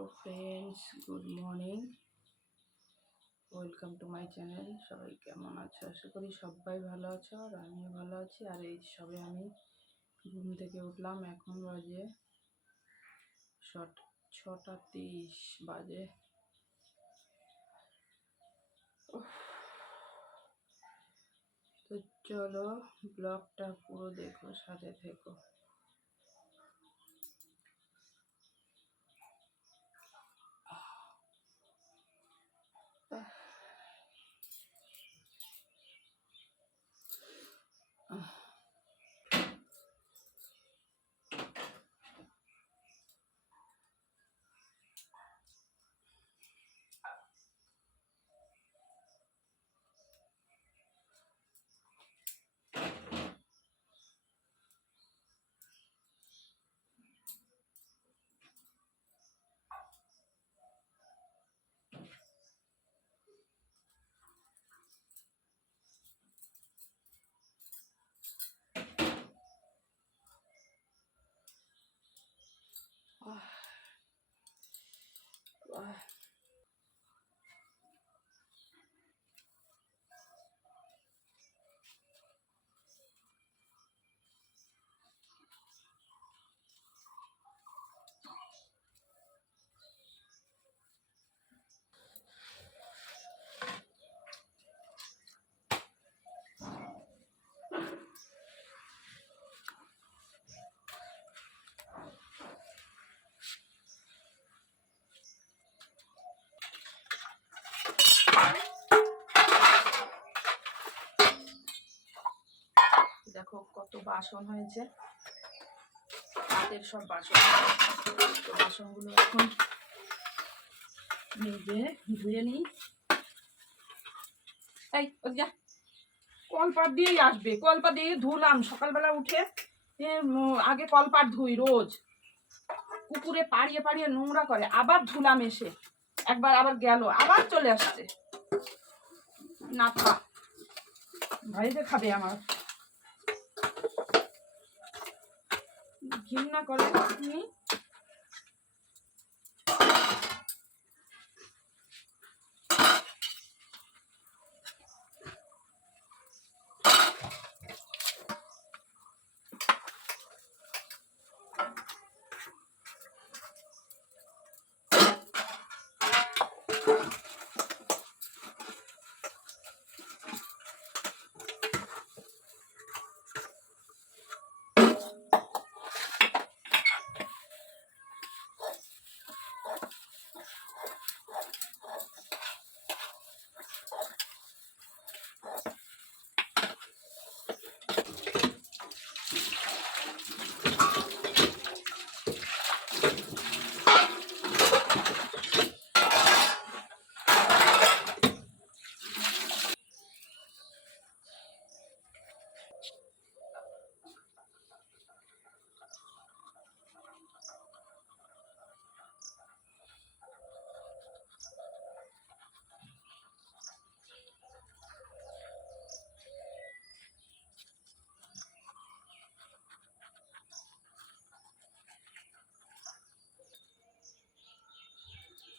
Hello friends, good morning. Welcome to my channel. সবাই কেমন আছো? আশা করি সবাই ভালো আছো, আর আমিও ভালো আছি। আর এই সবে আমি ঘুম থেকে উঠলাম। এখন বাজে 6:30 বাজে। তো চলো ব্লগটা পুরো দেখো, সাথে থেকো। দেখো কত বাসন হয়েছে, রাতের সব বাসন। তো বাসনগুলো এখন মেজে ধুয়ে নিই। এই যা, কলপাট দিয়েই আসবে, কলপাট দিয়ে ধুলাম সকালবেলা উঠে। আগে কলপাট ধুই রোজ, কুকুরে পাড়িয়ে পাড়িয়ে নোংরা করে, আবার ধুলাম এসে। একবার আবার গেল, আবার চলে আসছে। না খা, ভাইতে খাবে আমার, ঘৃণা করে। তুমি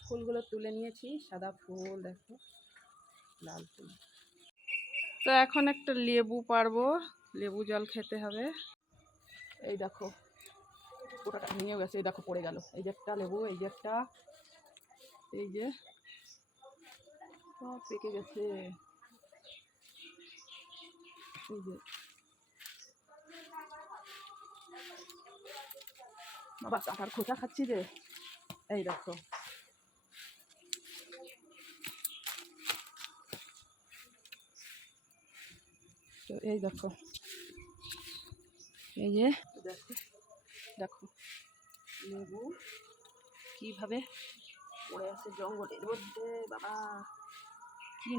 ফুলগুলো তুলে নিয়েছি, সাদা ফুল, দেখো লাল ফুল। তো এখন একটা লেবু পারবো, লেবু জল খেতে হবে। এই দেখো ওটা ভেঙে গেছে, এই দেখো পড়ে গেল। এই যে একটা লেবু, এই যে একটা, এই যে সব পেকে গেছে। এই যে বাবা কাটার খোঁচা খাচ্ছি রে। এই দেখো, তো এই দেখো, এই যে দেখো দেখো লেবু কিভাবে পড়ে আছে জঙ্গলের মধ্যে। বাবা কি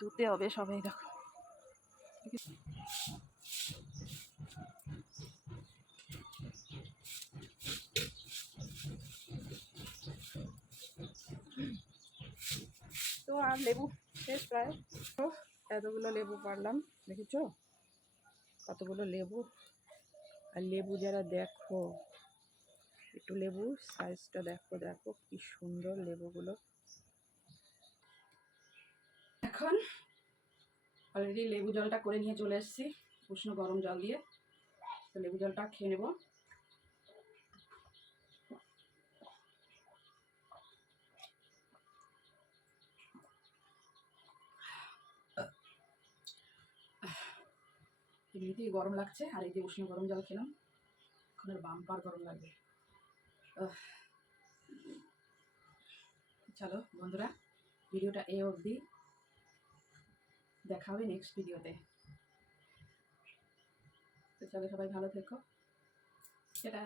ধুতে হবে সবাই, দেখো। তো আর লেবু শেষ প্রায়। তো এতগুলো লেবু পারলাম, দেখেছো কতগুলো লেবু। আর লেবু যারা দেখো, একটু লেবু সাইজটা দেখো, দেখো কি সুন্দর লেবুগুলো। এখন অলরেডি লেবু জলটা করে নিয়ে চলে এসেছি উষ্ণ গরম জল দিয়ে। তো লেবু জলটা খেয়ে নেব। এমনিতেই গরম লাগছে, আর এই যে উষ্ণ গরম জল খেলাম, এখন আর বাম্পার গরম লাগবে। চলো বন্ধুরা, ভিডিওটা এই অবধি, দেখা হবে নেক্সট ভিডিওতে। তো চলো সবাই ভালো থেকো, টাটা।